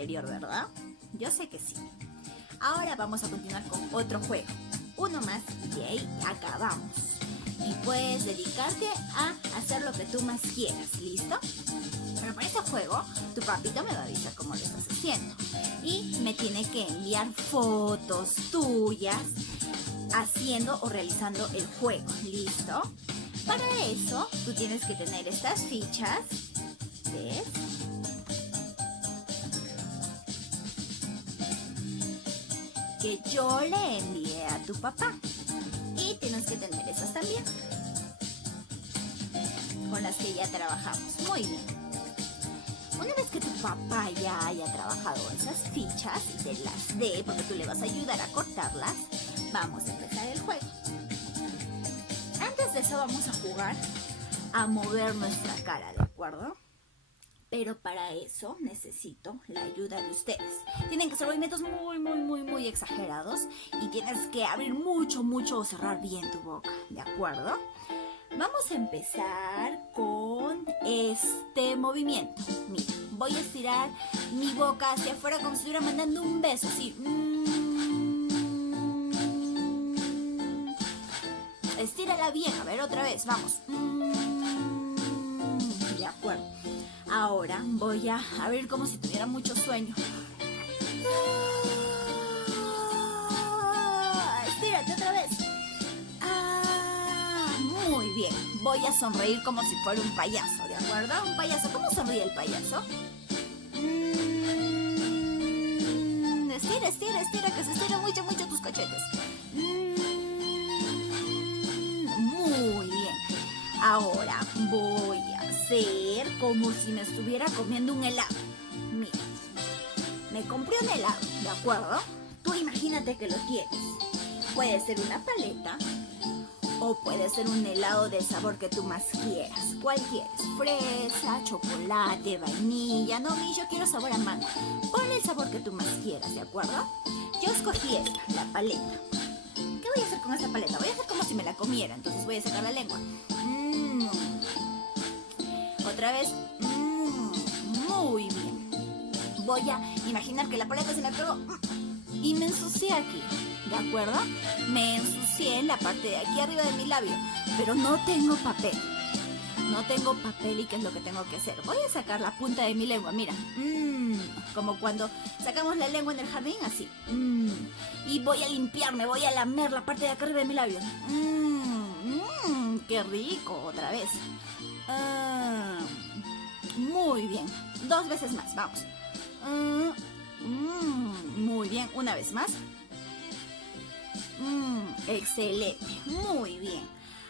anterior, ¿verdad? Yo sé que sí. Ahora vamos a continuar con otro juego. Uno más y ahí acabamos. Y puedes dedicarte a hacer lo que tú más quieras, ¿listo? Pero para este juego, tu papito me va a avisar cómo lo estás haciendo. Y me tiene que enviar fotos tuyas haciendo o realizando el juego, ¿listo? Para eso, tú tienes que tener estas fichas, ¿ves? Que yo le envié a tu papá. Y tienes que tener esas también, con las que ya trabajamos. Muy bien. Una vez que tu papá ya haya trabajado esas fichas y te las dé, porque tú le vas a ayudar a cortarlas, vamos a empezar el juego. Antes de eso vamos a jugar a mover nuestra cara, ¿de acuerdo? Pero para eso necesito la ayuda de ustedes. Tienen que ser movimientos muy exagerados y tienes que abrir mucho o cerrar bien tu boca, ¿de acuerdo? Vamos a empezar con este movimiento. Mira, voy a estirar mi boca hacia afuera como si estuviera mandando un beso, así. Estírala bien, a ver, otra vez, vamos. De acuerdo. Ahora voy a abrir como si tuviera mucho sueño. Estírate otra vez. Muy bien. Voy a sonreír como si fuera un payaso, ¿de acuerdo? Un payaso. ¿Cómo sonríe el payaso? Estira, que se estiren mucho tus cachetes. Muy bien. Ahora voy a hacer como si me estuviera comiendo un helado. Mira, me compré un helado, ¿de acuerdo? Tú imagínate que lo tienes. Puede ser una paleta o puede ser un helado del sabor que tú más quieras. ¿Cuál quieres? Fresa, chocolate, vainilla. No, yo quiero sabor a mango. Ponle el sabor que tú más quieras, ¿de acuerdo? Yo escogí esta, la paleta. ¿Qué voy a hacer con esta paleta? Voy a hacer como si me la comiera, entonces voy a sacar la lengua. Otra vez. Muy bien. Voy a imaginar que la paleta se me pegó y me ensucié aquí, ¿de acuerdo? Me ensucié en la parte de aquí arriba de mi labio, pero no tengo papel. No tengo papel, ¿y qué es lo que tengo que hacer? Voy a sacar la punta de mi lengua, mira. Como cuando sacamos la lengua en el jardín, así. Y voy a limpiarme, voy a lamer la parte de acá arriba de mi labio. ¡Qué rico! Otra vez. Muy bien. 2 veces más, vamos. Muy bien, una vez más. Excelente, muy bien.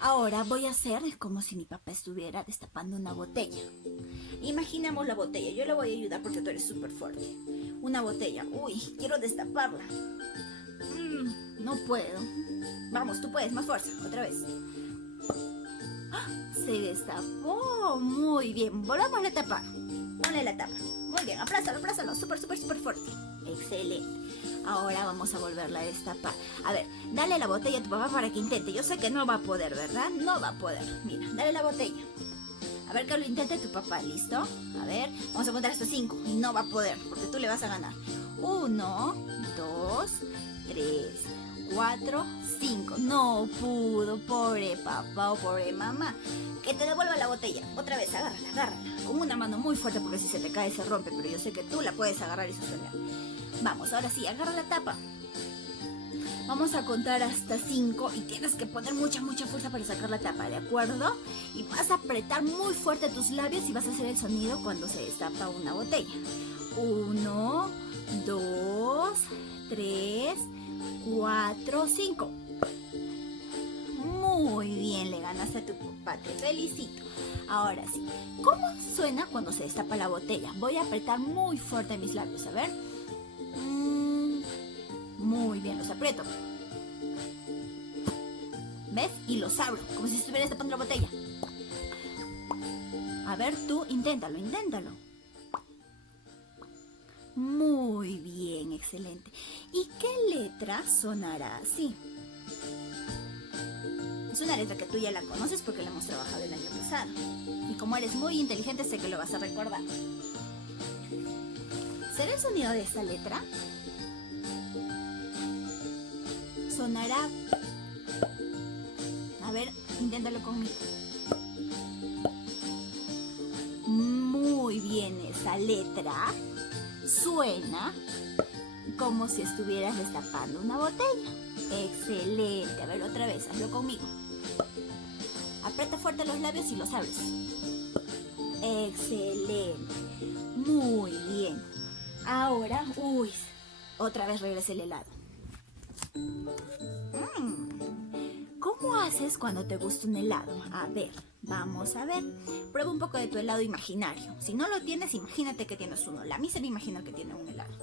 Ahora voy a hacer como si mi papá estuviera destapando una botella. Imaginemos la botella, yo le voy a ayudar porque tú eres súper fuerte. Una botella, uy, quiero destaparla. No puedo. Vamos, tú puedes, más fuerza, otra vez. Se destapó, muy bien. Volvamos a tapar. Ponle la tapa. Muy bien, aplástalo, súper fuerte. Excelente. Ahora vamos a volverla a destapar. A ver, dale la botella a tu papá para que intente. Yo sé que no va a poder, ¿verdad? No va a poder. Mira, dale la botella. A ver que lo intente tu papá, ¿listo? A ver, vamos a contar hasta 5 y no va a poder porque tú le vas a ganar. 1, 2, 3, 4, 5. No pudo, pobre papá o pobre mamá. Que te devuelva la botella. Otra vez, agárrala. Con una mano muy fuerte porque si se te cae se rompe, pero yo sé que tú la puedes agarrar y sostener. Vamos, ahora sí, agarra la tapa. Vamos a contar hasta 5 y tienes que poner mucha fuerza para sacar la tapa, ¿de acuerdo? Y vas a apretar muy fuerte tus labios y vas a hacer el sonido cuando se destapa una botella. 1, 2, 3, 4, 5. Muy bien, le ganaste a tu papá, te felicito. Ahora sí, ¿cómo suena cuando se destapa la botella? Voy a apretar muy fuerte mis labios, a ver. Muy bien, los aprieto. ¿Ves? Y los abro, como si estuviera destapando la botella. A ver, tú, inténtalo. Muy bien, excelente. ¿Y qué letra sonará así? Es una letra que tú ya la conoces porque la hemos trabajado el año pasado. Y como eres muy inteligente, sé que lo vas a recordar. ¿Será el sonido de esta letra? Sonará. A ver, inténtalo conmigo. Muy bien, esa letra suena como si estuvieras destapando una botella. Excelente. A ver, otra vez, hazlo conmigo. Aprieta fuerte los labios y los abres. Excelente. Muy bien. Ahora, otra vez regresa el helado. ¿Cómo haces cuando te gusta un helado? A ver, vamos a ver. Prueba un poco de tu helado imaginario. Si no lo tienes, imagínate que tienes uno. La mí se me imagina que tiene un helado.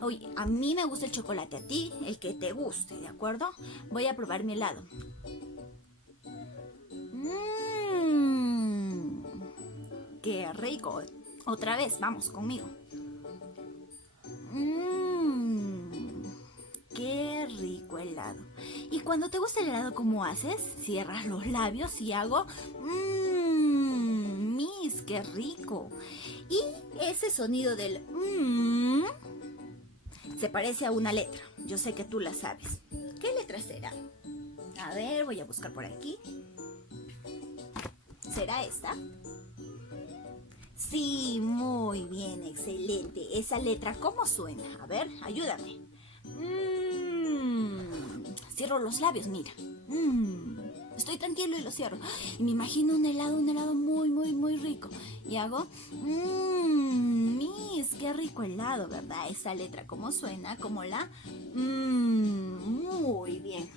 Oye, a mí me gusta el chocolate, a ti el que te guste, ¿de acuerdo? Voy a probar mi helado. ¡Qué rico! Otra vez, vamos conmigo. ¡Qué rico helado! Y cuando te gusta el helado, ¿cómo haces? Cierras los labios y hago ¡Mis, qué rico! Y ese sonido del se parece a una letra. Yo sé que tú la sabes. ¿Qué letra será? A ver, voy a buscar por aquí. ¿Será esta? Sí, muy bien, excelente. Esa letra, ¿cómo suena? A ver, ayúdame. Cierro los labios, mira. Estoy tranquilo y lo cierro. Y me imagino un helado muy, muy, muy rico. Y hago, Miss, qué rico helado, ¿verdad? Esa letra, ¿cómo suena? Como la, muy bien.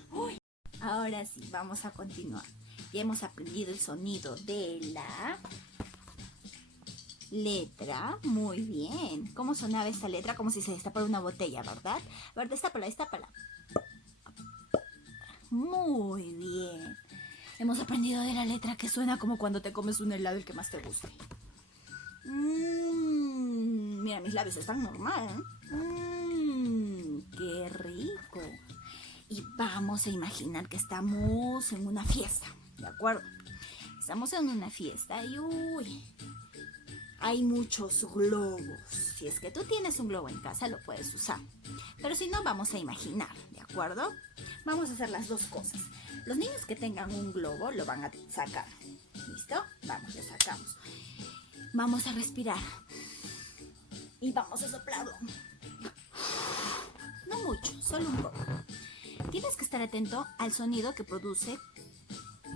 Ahora sí, vamos a continuar. Ya hemos aprendido el sonido de la letra. Muy bien. ¿Cómo sonaba esta letra? Como si se destapara una botella, ¿verdad? A ver, destápala. Muy bien. Hemos aprendido de la letra que suena como cuando te comes un helado el que más te guste. Mira, mis labios están normal. ¡Qué rico! Y vamos a imaginar que estamos en una fiesta, ¿de acuerdo? Estamos en una fiesta y hay muchos globos. Si es que tú tienes un globo en casa, lo puedes usar. Pero si no, vamos a imaginar, ¿de acuerdo? Vamos a hacer las dos cosas. Los niños que tengan un globo lo van a sacar. ¿Listo? Vamos, lo sacamos. Vamos a respirar. Y vamos a soplarlo. No mucho, solo un poco. Tienes que estar atento al sonido que produce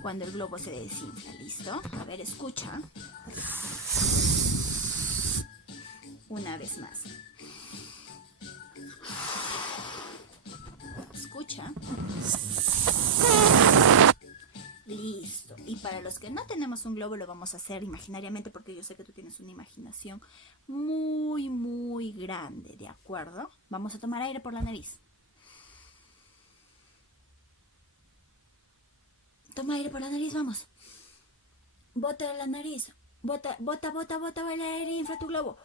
cuando el globo se desinfla. ¿Listo? A ver, escucha. Una vez más. Escucha. Listo. Y para los que no tenemos un globo, lo vamos a hacer imaginariamente porque yo sé que tú tienes una imaginación muy, muy grande, ¿de acuerdo? Vamos a tomar aire por la nariz. Toma aire por la nariz, vamos. Bota la nariz. Bota el aire, infla tu globo.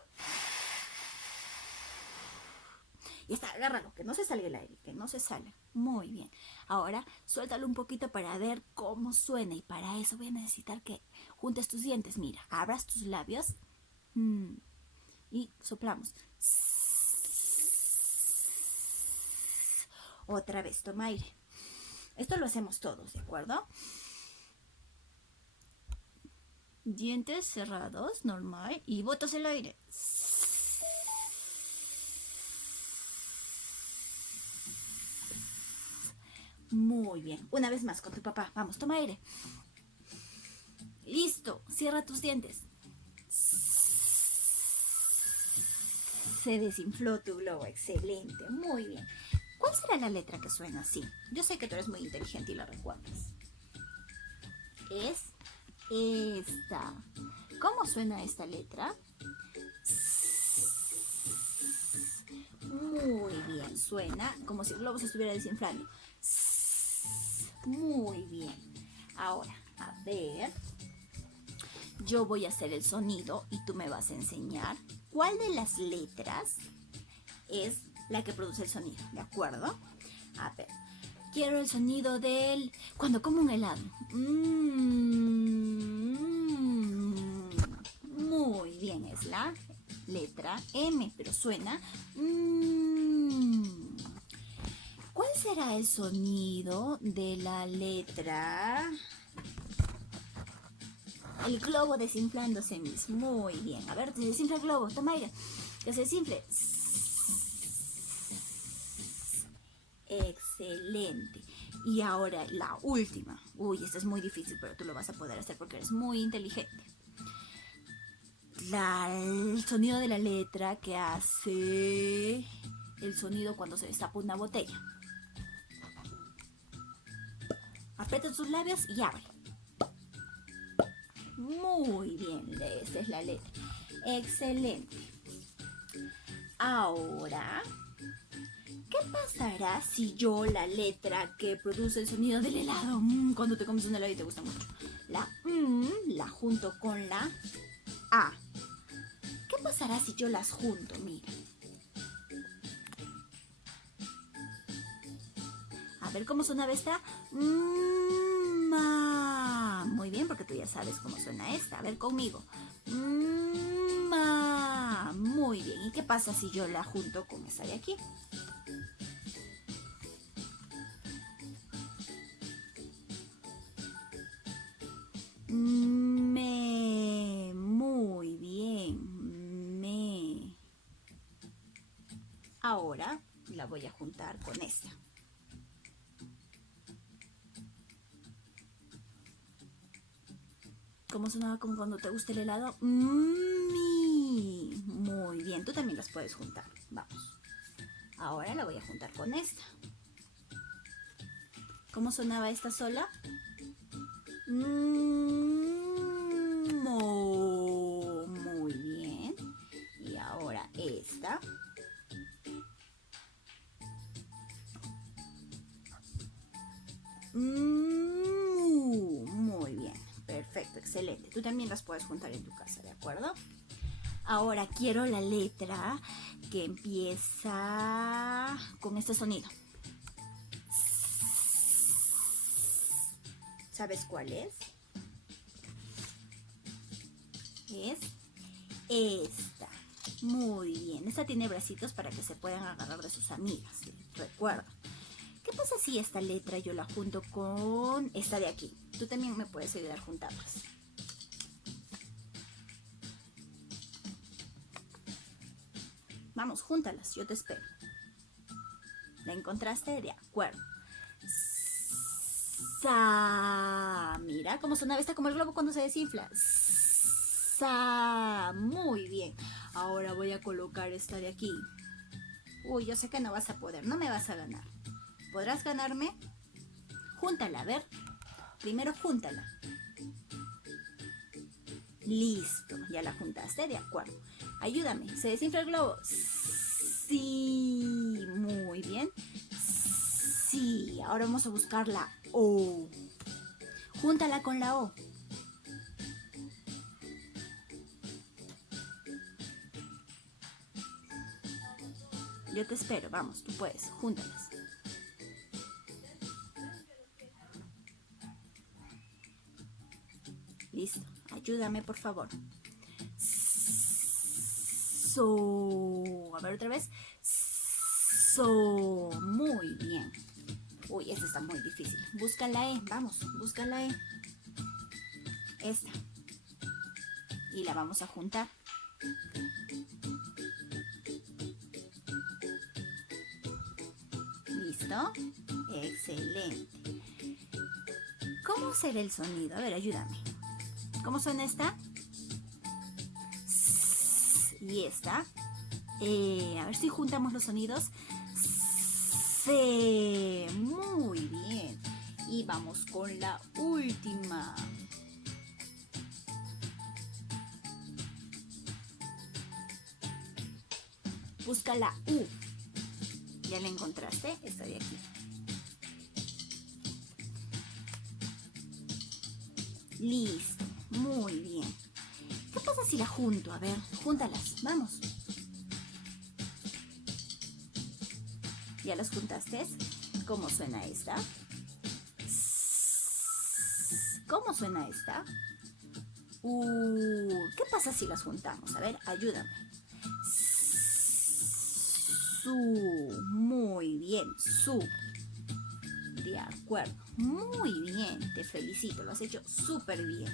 Y está, agárralo, que no se salga el aire, que no se salga. Muy bien. Ahora, suéltalo un poquito para ver cómo suena. Y para eso voy a necesitar que juntes tus dientes. Mira, abras tus labios. Y soplamos. Otra vez, toma aire. Esto lo hacemos todos, ¿de acuerdo? Dientes cerrados, normal. Y botas el aire. Muy bien. Una vez más con tu papá. Vamos, toma aire. Listo. Cierra tus dientes. Se desinfló tu globo. Excelente. Muy bien. ¿Cuál será la letra que suena así? Yo sé que tú eres muy inteligente y la recuerdas. Es esta. ¿Cómo suena esta letra? Muy bien. Suena como si el globo se estuviera desinflando. Muy bien. Ahora, a ver. Yo voy a hacer el sonido y tú me vas a enseñar cuál de las letras es la que produce el sonido, ¿de acuerdo? A ver. Quiero el sonido del... cuando como un helado. Muy bien, es la letra M, pero suena ¿Cuál será el sonido de la letra? El globo desinflándose, Miss. Muy bien. A ver, se desinfla el globo. Toma aire. Que se desinfle. Excelente. Y ahora la última. Uy, esta es muy difícil, pero tú lo vas a poder hacer porque eres muy inteligente. El sonido de la letra que hace el sonido cuando se destapa una botella. Aprieta tus labios y abre. Muy bien, esa es la letra. Excelente. Ahora, ¿qué pasará si yo la letra que produce el sonido del helado, cuando te comes un helado y te gusta mucho, la la junto con la A? ¿Qué pasará si yo las junto? Mira. A ver cómo suena esta. Ma. Muy bien, porque tú ya sabes cómo suena esta. A ver conmigo. Ma. Muy bien. ¿Y qué pasa si yo la junto con esta de aquí? Me. Muy bien. Me. Ahora la voy a juntar con esta. ¿Cómo sonaba como cuando te gusta el helado? Muy bien, tú también las puedes juntar. Vamos. Ahora la voy a juntar con esta. ¿Cómo sonaba esta sola? Muy bien. Y ahora esta. Muy bien. Perfecto, excelente. Tú también las puedes juntar en tu casa, ¿de acuerdo? Ahora quiero la letra que empieza con este sonido. ¿Sabes cuál es? Es esta. Muy bien. Esta tiene bracitos para que se puedan agarrar de sus amigas. Recuerda. ¿Qué pasa si esta letra yo la junto con esta de aquí? Tú también me puedes ayudar a juntarlas. Vamos, júntalas, yo te espero. ¿La encontraste? De acuerdo. Sa. Mira cómo sonaba esta como el globo cuando se desinfla. Sa. Muy bien. Ahora voy a colocar esta de aquí. Uy, yo sé que no vas a poder, no me vas a ganar. ¿Podrás ganarme? Júntala, a ver. Primero júntala. Listo, ya la juntaste, de acuerdo. Ayúdame, ¿se desinfla el globo? Sí, muy bien. Sí, ahora vamos a buscar la O. Júntala con la O. Yo te espero, vamos, tú puedes, júntalas. Listo, ayúdame por favor. So. A ver otra vez. So. Muy bien. Uy, esta está muy difícil. Busca la E, vamos, busca la E. Esta. Y la vamos a juntar. ¿Listo? Excelente. ¿Cómo será el sonido? A ver, ayúdame. ¿Cómo suena esta? Y esta. A ver si juntamos los sonidos. Se. Muy bien. Y vamos con la última. Busca la U. ¿Ya la encontraste? Esta de aquí. Listo. Muy bien. ¿Qué pasa si la junto? A ver, júntalas. Vamos. ¿Ya las juntaste? ¿Cómo suena esta? ¿Cómo suena esta? ¿Qué pasa si las juntamos? A ver, ayúdame. Su. Muy bien, su. De acuerdo. Muy bien, te felicito, lo has hecho súper bien.